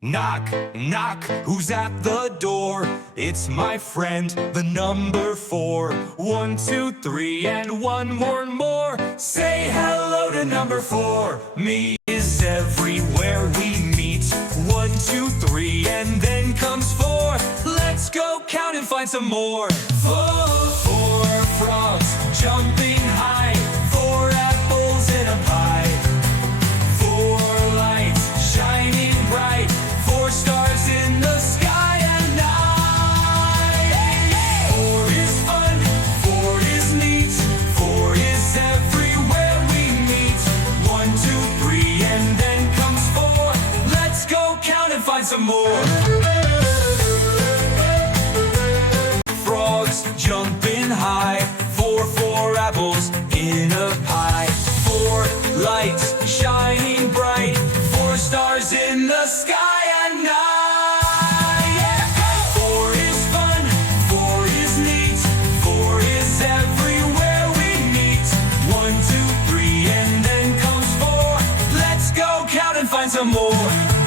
Knock, knock, who's at the door? It's my friend, the number 4. 1, 2, 3, and one more. Say hello to number 4. Me is everywhere we meet. 1, 2, 3, and then comes 4. Let's go count and find some more. 4 frogs jumping high. 4 apples in a pie. 4 lights shining bright. 4 stars in the sky and night. 4 is fun, 4 is neat. 4 is everywhere we meet. 1, 2, 3, and then comes 4. Let's go count and find some more. Frogs jumping high. 4 apples in a pie. 4 lights shining bright. 4 stars in the sky and night. 4 is fun, 4 is neat. 4 is everywhere we meet. 1, 2, 3, and then comes 4. Let's go count and find some more.